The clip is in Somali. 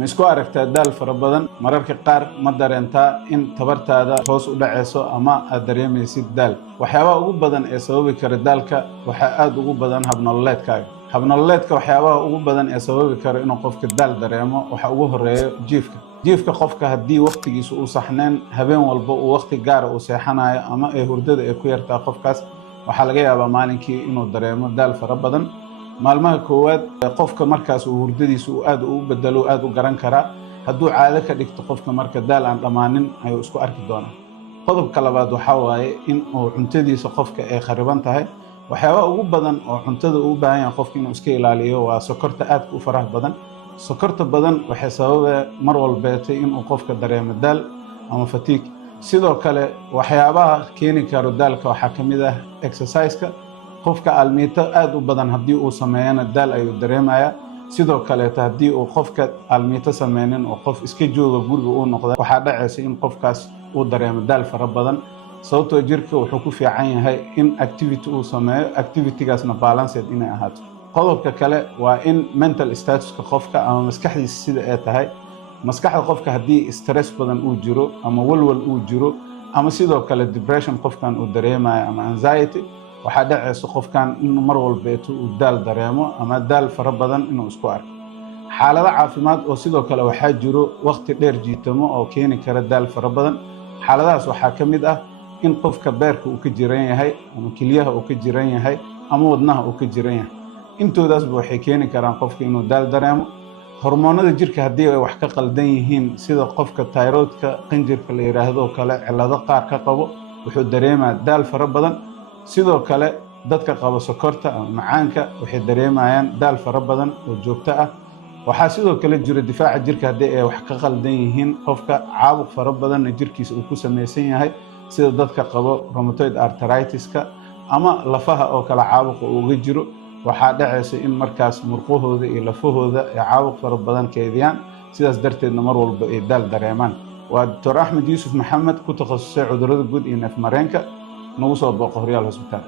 ma isku aragtaa daal fara badan mararka qaar ma dareentaa in tabartaada hoos u dhacayso ama aad dareemaysid daal waxyaabaha ugu badan ee sababi kara daalka waxaa aad ugu badan habnololeedkaaga habnololeedka waxyaabaha ugu badan ee sababi kara inuu qofka daal dareemo waxa ugu horeeyo jiifka qofka haddii waqtigiisu uu saxneen habeen walba uu waqti gaara uu seexanayo ama ay hurdada ay ku yartaa qofkaas waxaa laga yaabaa maalinkii inuu dareemo daal fara badan maalmaha koowaad qofka markaas uu hurdadiisu aad u bedelo aad u garan karaa hadduu caado ka dhigto qofka marka daal aan dhammaanin ayuu isku arki doonaa qodobka labaad waxaa waaye in uu cuntadiisa qofka ay khariban tahay waxyaabaha ugu badan oo cuntada uu u baahan yahay qofka inuu iska ilaaliyo waa sokorta aadka u faraha badan sokorta badan waxay sababaa mar walbeetay inuu qofka dareemo daal ama fatiig sidoo kale waxyaabaha keeni karo daalka waxaa ka mid ah exercise-ka qofka aalmiito aad u badan haddii uu sameeyana daal ayuu dareemayaa sidoo kaleeta haddii uu qofka aalmiito sameynin oo qof iska jooga guriga uu noqda waxaa dhacaysa in qofkaas uu dareemo daal fara badan sababtoo jirka wuxuu ku fiican yahay in activity uu sameeyo activitygaasna balanced inay ahaato qodobka kale waa in mental statuska qofka ama maskaxdiisa sida ay tahay maskaxda qofka haddii stress badan uu jiro ama walwal uu jiro ama sidoo kale depression qofkan uu dareemayo ama anxiety waxaa dhacaysa qofkan inuu mar walbeeto uu daal dareemo ama daal fara badan inuu isku arko xaalado caafimaad oo sidoo kale waxaa jiro waqti dheer jiitamo oo keeni kara daal fara badan xaaladahaas waxaa ka mid ah in qofka beerka uu ka jiran yahay ama kilyaha uu ka jiran yahay ama wadnaha uu ka jiran yahay intoodaasba waxay keeni karaan qofka inuu daal dareemo hormoonada jirka haddii ay wax ka qaldan yihiin sida qofka tayroodka qanjirka la yiraahdo kale cilado qaar ka qabo wuxuu dareemaa daal fara badan sidoo kale dadka qaba sokorta ama macaanka waxay dareemayaan daal fara badan oo joogto ah waxaa sidoo kale jira difaaca jirka haddii ay wax ka qaldan yihiin qofka caabuq fara badanna jirkiisa uu ku samaysan yahay sida dadka qabo rheumatoid arthritis-ka ama lafaha oo kale caabuqa uga jiro waxaa dhacaysa in markaas murqahooda iyo lafahooda ay caabuq fara badan keediyaan sidaas darteedna mar walba ay daal dareemaan waa Dr. Axmed Yuusuf Maxamed ku takhasusay cudurrada guud iyo neef mareenka nagu soo booqo Horyaal Hospital